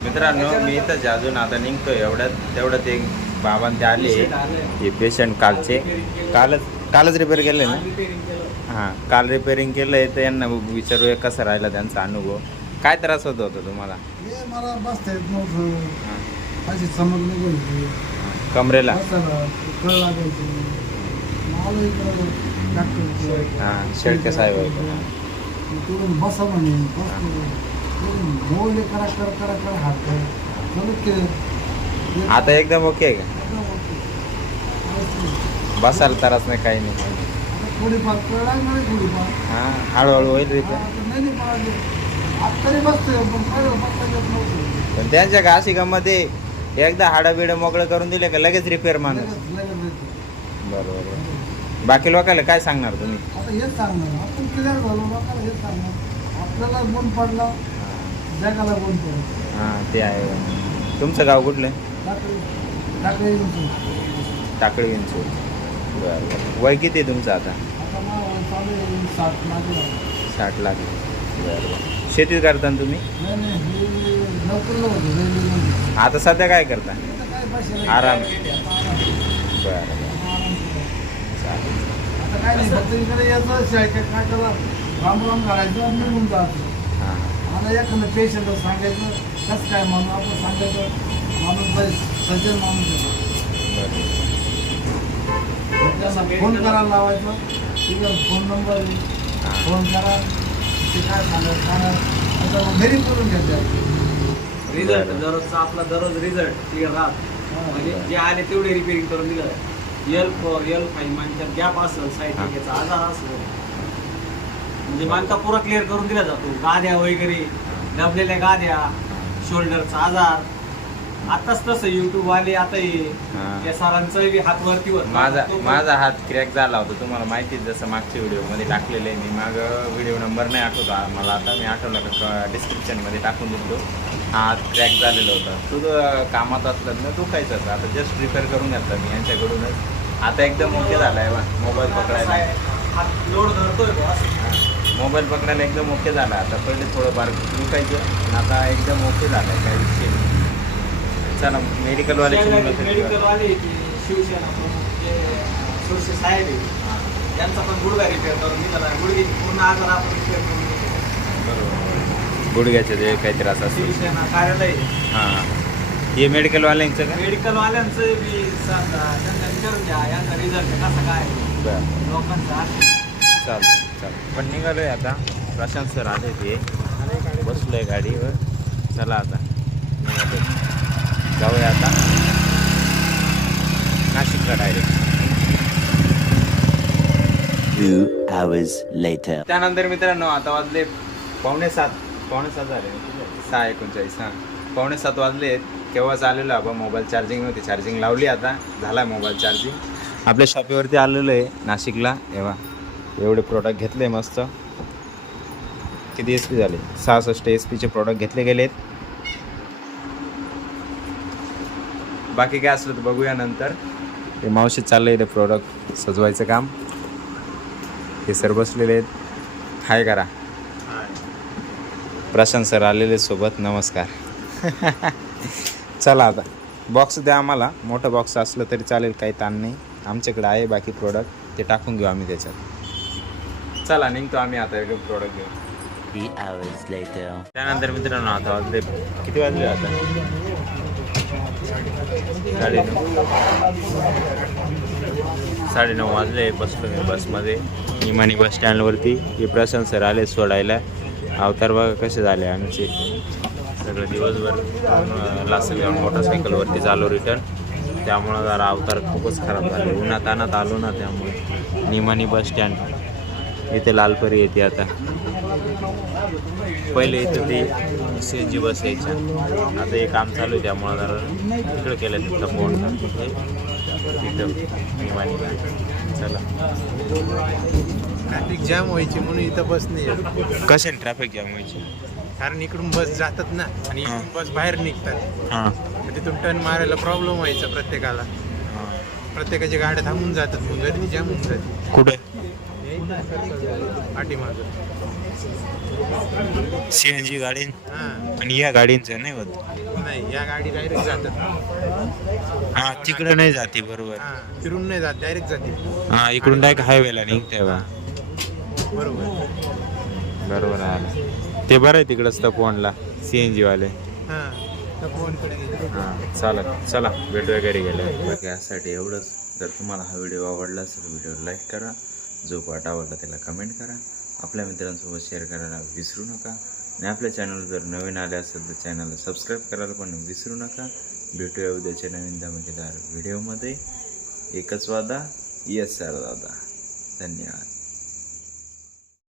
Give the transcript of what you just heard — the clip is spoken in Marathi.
मित्रांनो मी इथं अजून आता निघतो तेवढं ते बाबा ते आले हे पेशंट कालच रिपेअर केले ना. हां काल रिपेअरिंग केलंय तर यांना विचारूया कसा राहिला त्यांचा अनुभव. काय त्रास होत होता तुम्हाला? मला बसता येत नव्हतं. माझी चमक निघायची, कमरेला? कळ लागायची. मला इकडं डॉक्टर हां शेळके साहेब होते. तिकडून बसा म्हणे, मोले करा करा करा करा हात केलं. आता एकदम ओके आहे का? बसायला त्रास नाही काही नाही? थोडीफार कळ लागणार, थोडीफार हां हळूहळू होईल रिपेअर. नाही पाहिजे. आता तरी बसतोय पण पहिलं बसता येत नव्हतं. पण त्यांच्या घासिकामध्ये एकदा हाडं मोकळं करून दिले का लगेच रिपेअर माणूस. बरोबर. बाकी लोकांना काय सांगणार तुम्ही? आता हेच सांगणार, आपण क्लिअर झालो लोकांना हेच सांगणार. आपल्याला गुण पडला, जगाला गुण पडला. हां ते आहे. तुमचं गाव कुठलं? टाकळे टाकळी विंचू. बरं. वय किती आहे तुमचं आता? आता मला चालू आहे 60 माझे. 60 लाख. बरं. शेतीत करता ना तुम्ही? नाही हे नोकरीला होतो रेल्वेमध्ये. आता सध्या काय करता? काय पैसे आराम. बरं चालेल. आता काय नाही, फक्त इकडे यायचं शाळेच्या काटाला राम घालायचं आणि निघून जायचं. हां मला एखादं पेशंट सांगायचं कसं काय म्हणून आपण सांगायचं. माणूस बाई सज्जन माणूस आहे. बरं. त्यांना फोन करायला लावायचं. तिकडं फोन नंबर फोन करा, ते काय सांगा आता मग घरी करून घ्यायचं. रिझल्ट दररोजचा आपला दररोज रिझल्ट क्लिअर राहत. म्हणजे जे आले तेवढे रिपेअरिंग करून दिलं. एल फाईन मानच्या गॅप असेल साईड आजार असेल म्हणजे मानका पुरा क्लिअर करून दिला जातो. गाद्या वगैरे दबलेल्या गाद्या, शोल्डरचा आजार. आताच तसं युट्यूब आले आता या सरांचं बी हात वरती होत. माझा हात क्रॅक झाला होता तुम्हाला माहितीच, जसं मागच्या व्हिडिओमध्ये टाकलेलं आहे मी. मागं व्हिडिओ नंबर नाही आठवतो मला आता. मी आठवलं का डिस्क्रिप्शनमध्ये टाकून देतो. हात क्रॅक झालेला होता. तो कामात असलं ना दुखायचं होतं. आता जस्ट रिपेअर करून घेतला मी यांच्याकडूनच. आता एकदम ओके झाला आहे. मोबाईल पकडायला हात लोड धरतोय. मोबाईल पकडायला एकदम ओके झाला. आता पहिले थोडंफार दुखायचं आणि आता एकदम ओके झालं आहे. काही विषय नाही. चला मेडिकलवाले मेडिकलवाले शिवसेना प्रमुख जे सुरसे साहेब आहे त्यांचा पण गुडघा रिपेअर करून निघाला. गुडघे पूर्ण आजार आपण रिपेअर करून बरोबर. गुडघ्याचे जे काही त्रास असतील शिवसेना कार्यालय. हां हे मेडिकलवाल्यांचं का? मेडिकलवाल्यांचं बी त्यांना विचारून घ्या यांचा रिझल्ट कसा काय बरं लोकांचा. चालेल. पण निघालो आहे आता. प्रशांत सर आले ते बसलो आहे गाडीवर. चला आता निघालो, जाऊया आता नाशिकला डायरेक्ट. 2 hours later. त्यानंतर मित्रांनो आता वाजले 6:45 झाले. 6:39. हां 6:45 वाजले. केव्हाच आलेलो आपण. मोबाईल चार्जिंग नव्हती, चार्जिंग लावली. आता झाला मोबाईल चार्जिंग. आपल्या शॉपीवरती आलेलो आहे नाशिकला. एवढे प्रोडक्ट घेतले मस्त. किती SP झाले? 66 SPचे प्रोडक्ट घेतले गेलेत. बाकी काय असलं तर बघूया नंतर. ते मावशीत चाललं आहे ते प्रोडक्ट सजवायचं काम. हे सर बसलेले आहेत. हाय करा. प्रशांत सर आलेले सोबत. नमस्कार. चला आता बॉक्स द्या आम्हाला. मोठं बॉक्स असलं तरी चालेल, काही ताण नाही. आमच्याकडे आहे बाकी प्रोडक्ट, ते टाकून घेऊ आम्ही त्याच्यात. चला निघतो आम्ही आता एक प्रोडक्ट घेऊ. 3 hours later. त्यानंतर मित्रांनो आता वाजले किती वाजले? आता 9:30 वाजले. बसलो मी बसमध्ये निमाणी बस स्टँडवरती. हे प्रशांत सर आले सोडायला. अवतार बघा कसे झाले आमचे. सगळं दिवसभर लासलगाव मोटरसायकलवरती चालू रिटर्न. त्यामुळं जरा अवतार खूपच खराब झाले. उन्हात आलो ना, त्यामुळे. निमाणी बस स्टँड इथे लालपरी येते आता. पहिले इथं ती CNG बस यायच्या. आता हे काम चालू आहे त्यामुळं जरा इकडं केलं तिथं फोन तिथं निमाणीला. चला ट्रॅफिक जॅम व्हायची म्हणून इथं बस नाही. कशाने ट्रॅफिक जॅम व्हायची? कारण इकडून बस जातात ना आणि इकडून बस बाहेर निघतात. हां मग तिथून टर्न मारायला प्रॉब्लेम व्हायचा प्रत्येकाला. प्रत्येकाच्या गाड्या थांबून जातात, मग गर्दी जॅम होऊन जाते. कुठे? पाठीमागं CNG गाडी हा आणि या गाडींचं नाही होत. नाही या गाडी डायरेक्ट जातात. हा तिकडं नाही जाते बरोबर. हा फिरून नाही जात, डायरेक्ट जाते. हा इकडून डायरेक्ट हायवेला निघते बा. बरोबर. बरोबर आहे. ते बरं आहे तिकडंच तपोवनला CNG वाले. हा तपोवनकडे गेले. हां चालेल, चला भेटूया घरी गेल्या. बाकी यासाठी एवढंच. जर तुम्हाला हा व्हिडिओ आवडला असेल व्हिडिओ लाईक करा, जो पार्ट आवडला त्याला कमेंट करा, आपल्या मित्रांसोबत शेअर करायला विसरू नका. आणि आपल्या चॅनल जर नवीन आले असेल तर चॅनलला सबस्क्राईब करायला पण विसरू नका. भेटूया उद्याच्या नवीन धमाकेदार व्हिडिओमध्ये. एकच वादा, येस सर दादा. धन्यवाद.